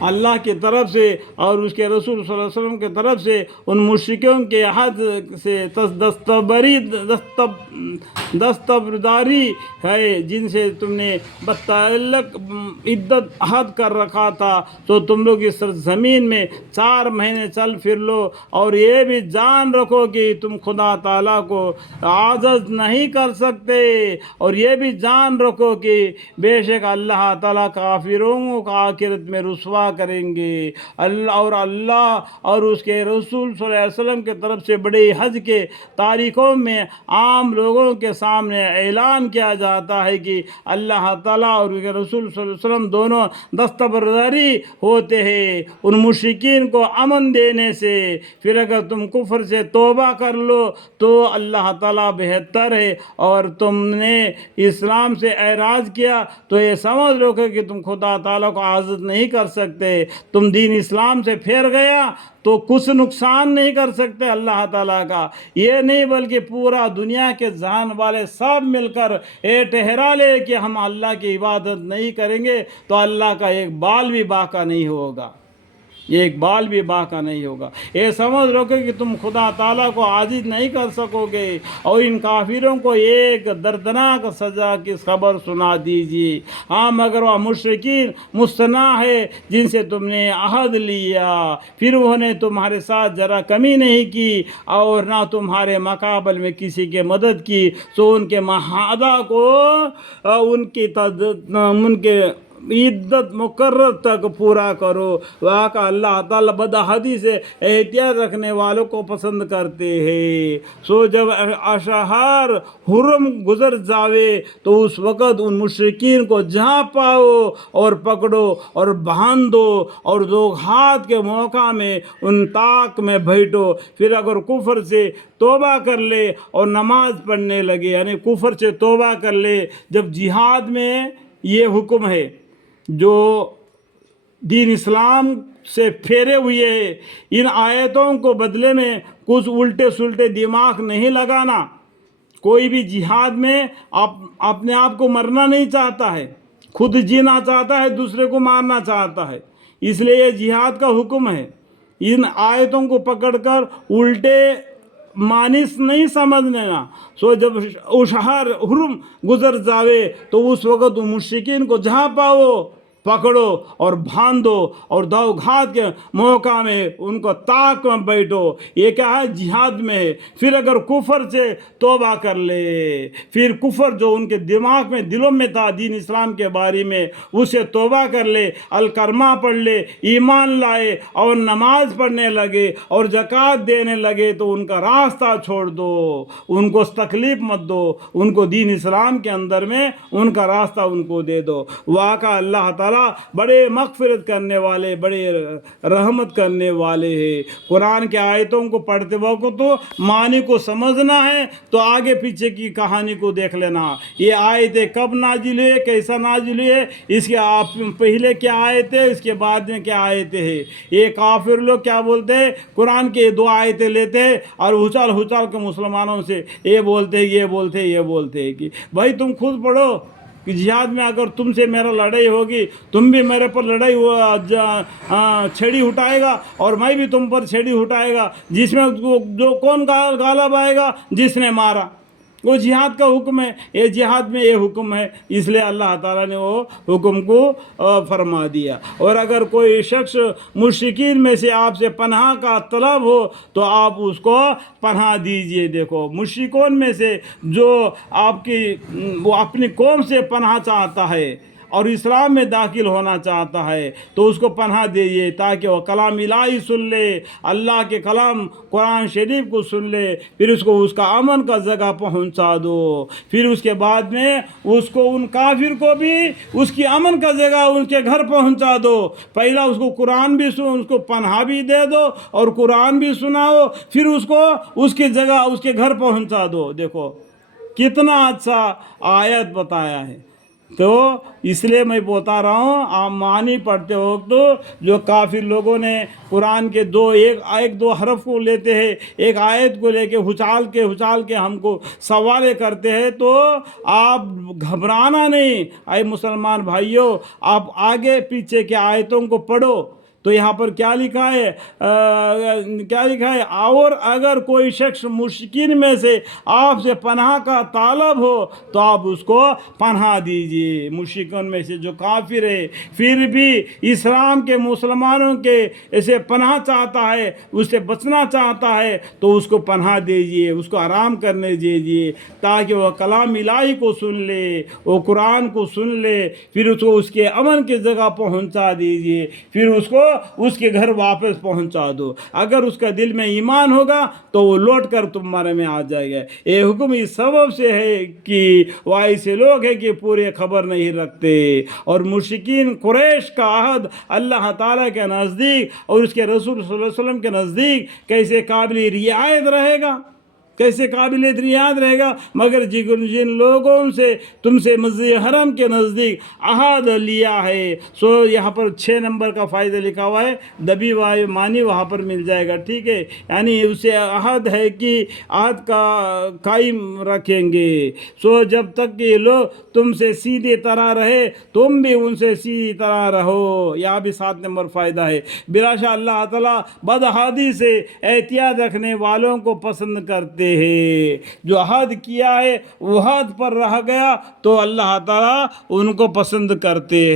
اللہ کی طرف سے اور اس کے رسول صلی اللہ علیہ وسلم کی طرف سے ان مشرکوں کے عہد سے دستبرداری ہے جن سے تم نے بتعلق عدت عہد کر رکھا تھا، تو تم لوگ اس زمین میں 4 مہینے چل پھر لو، اور یہ بھی جان رکھو کہ تم خدا تعالیٰ کو عاجز نہیں کر سکتے، اور یہ بھی جان رکھو کہ بے شک اللہ تعالیٰ کافروں کو آخرت میں رسوا کریں گے۔ اللہ اور اس کے رسول صلی اللہ علیہ وسلم کی طرف سے بڑے حج کے تاریخوں میں عام لوگوں کے سامنے اعلان کیا جاتا ہے کہ اللہ تعالیٰ اور اس کے رسول صلی اللہ علیہ وسلم دونوں دستبرداری ہوتے ہیں ان مشرکین کو امن دینے سے۔ پھر اگر تم کفر سے توبہ کر لو تو اللہ تعالیٰ بہتر ہے، اور تم نے اسلام سے اعراض کیا تو یہ سمجھ لو کہ تم خدا تعالیٰ کو عاجز نہیں کر سکتے، تم دین اسلام سے پھیر گیا تو کچھ نقصان نہیں کر سکتے اللہ تعالیٰ کا۔ یہ نہیں بلکہ پورا دنیا کے جہان والے سب مل کر یہ ٹھہرا لے کہ ہم اللہ کی عبادت نہیں کریں گے تو اللہ کا ایک بال بھی باقی نہیں ہوگا، ایک بال بھی باقی نہیں ہوگا۔ یہ سمجھ لو کہ تم خدا تعالیٰ کو عاجز نہیں کر سکو گے، اور ان کافروں کو ایک دردناک سزا کی خبر سنا دیجیے۔ ہاں مگر وہ مشرکین مصطنع ہے جن سے تم نے عہد لیا، پھر انہوں نے تمہارے ساتھ ذرا کمی نہیں کی اور نہ تمہارے مقابل میں کسی کی مدد کی، سو ان کے معاہدہ کو ان کے عدت مقرر تک پورا کرو۔ وہاں کا اللہ تعالیٰ بدعہدی سے احتیاط رکھنے والوں کو پسند کرتے ہیں۔ سو جب اشہار حرم گزر جاوے تو اس وقت ان مشرکین کو جہاں پاؤ اور پکڑو اور باندھو، اور ذوقات کے موقع میں ان طاق میں بیٹھو۔ پھر اگر کفر سے توبہ کر لے اور نماز پڑھنے لگے، یعنی کفر سے توبہ کر لے، جب جہاد میں یہ حکم ہے جو دین اسلام سے پھیرے ہوئے ہیں، ان آیتوں کو بدلے میں کچھ الٹے سلٹے دماغ نہیں لگانا۔ کوئی بھی جہاد میں اپنے آپ کو مرنا نہیں چاہتا ہے، خود جینا چاہتا ہے، دوسرے کو مارنا چاہتا ہے، اس لیے یہ جہاد کا حکم ہے۔ ان آیتوں کو پکڑ کر الٹے مانس نہیں سمجھنا۔ سو جب اشہر حرم گزر جاوے تو اس وقت مشرکین کو جہاں پاؤ پکڑو اور باندھو، اور دو گھات کے موقع میں ان کو طاق میں بیٹھو۔ یہ کیا ہے؟ جہاد میں ہے۔ پھر اگر کفر سے توبہ کر لے، پھر کفر جو ان کے دماغ میں دلوں میں تھا دین اسلام کے بارے میں، اسے توبہ کر لے، الکلمہ پڑھ لے، ایمان لائے اور نماز پڑھنے لگے اور زکوٰۃ دینے لگے، تو ان کا راستہ چھوڑ دو، ان کو تکلیف مت دو، ان کو دین اسلام کے اندر میں ان کا راستہ ان کو دے دو۔ واقعہ اللہ تعالیٰ بڑے مغفرت کرنے والے، بڑے رحمت کرنے والے ہیں۔ قرآن کے آیتوں کو پڑھتے وقت تو معنی کو سمجھنا ہے تو آگے پیچھے کی کہانی کو دیکھ لینا۔ یہ آیتیں کب نازل ہوئے، کیسا نازل ہوئے، اس کے پہلے کیا آیتیں، اس کے بعد میں کیا آیتیں ہیں۔ یہ کافر لوگ کیا بولتے ہیں، قرآن کے 2 آیتیں لیتے ہیں اور اچھال کے مسلمانوں سے یہ بولتے ہیں کہ بھائی تم خود پڑھو کہ جہاد میں اگر تم سے میرا لڑائی ہوگی، تم بھی میرے پر لڑائی چھڑی اٹھائے گا اور میں بھی تم پر چھڑی اٹھائے گا، جس میں جو کون غالب آئے گا، جس نے مارا۔ وہ جہاد کا حکم ہے، یہ جہاد میں یہ حکم ہے، اس لیے اللہ تعالیٰ نے وہ حکم کو فرما دیا۔ اور اگر کوئی شخص مشرکین میں سے آپ سے پناہ کا طلب ہو تو آپ اس کو پناہ دیجئے۔ دیکھو مشرکون میں سے جو وہ اپنی قوم سے پناہ چاہتا ہے اور اسلام میں داخل ہونا چاہتا ہے تو اس کو پناہ دیجیے تاکہ وہ کلام الہی سن لے، اللہ کے کلام قرآن شریف کو سن لے، پھر اس کو اس کا امن کا جگہ پہنچا دو، پھر اس کے بعد میں اس کو ان کافر کو بھی اس کی امن کا جگہ ان کے گھر پہنچا دو۔ پہلا اس کو قرآن بھی اس کو پناہ بھی دے دو اور قرآن بھی سناؤ، پھر اس کو اس کی جگہ اس کے گھر پہنچا دو۔ دیکھو کتنا اچھا آیت بتایا ہے۔ تو اس لیے میں بتا رہا ہوں، آپ معنی پڑھتے وقت جو کافر لوگوں نے قرآن کے ایک دو حرف کو لیتے ہیں، ایک آیت کو لے کے اچھال کے ہم کو سوالے کرتے ہیں، تو آپ گھبرانا نہیں۔ اے مسلمان بھائیوں، آپ آگے پیچھے کے آیتوں کو پڑھو تو یہاں پر کیا لکھا ہے، اور اگر کوئی شخص مشرکین میں سے آپ سے پناہ کا طالب ہو تو آپ اس کو پناہ دیجئے۔ مشرکین میں سے جو کافر ہے پھر بھی اسلام کے مسلمانوں کے اسے پناہ چاہتا ہے، اس سے بچنا چاہتا ہے، تو اس کو پناہ دیجئے، اس کو آرام کرنے دیجئے، تاکہ وہ کلام الہی کو سن لے، وہ قرآن کو سن لے، پھر اس کو اس کے امن کی جگہ پہنچا دیجئے، پھر اس کو اس کے گھر واپس پہنچا دو۔ اگر اس کا دل میں ایمان ہوگا تو وہ لوٹ کر تمہارے میں آ جائے گا۔ یہ حکم اس سبب سے ہے کہ وہ ایسے لوگ ہیں کہ پورے خبر نہیں رکھتے، اور مشرکین قریش کا عہد اللہ تعالیٰ کے نزدیک اور اس کے رسول صلی اللہ علیہ وسلم کے نزدیک کیسے قابل رعایت رہے گا، کیسے قابل رعایت رہے گا، مگر جن لوگوں سے تم سے مسجد حرم کے نزدیک عہد لیا ہے۔ سو یہاں پر 6 نمبر کا فائدہ لکھا ہوا ہے، دبی وائے معنی وہاں پر مل جائے گا، ٹھیک ہے، یعنی اسے عہد ہے کہ عہد کا قائم رکھیں گے۔ سو جب تک کہ یہ لوگ تم سے سیدھی طرح رہے تم بھی ان سے سیدھی طرح رہو۔ یہاں بھی 7 نمبر فائدہ ہے۔ براشا اللہ تعالیٰ بدعہدی سے احتیاط رکھنے والوں کو پسند کرتے ہیں۔ جو عہد کیا ہے وہ عہد پر رہ گیا تو اللہ تعالیٰ ان کو پسند کرتے ہیں۔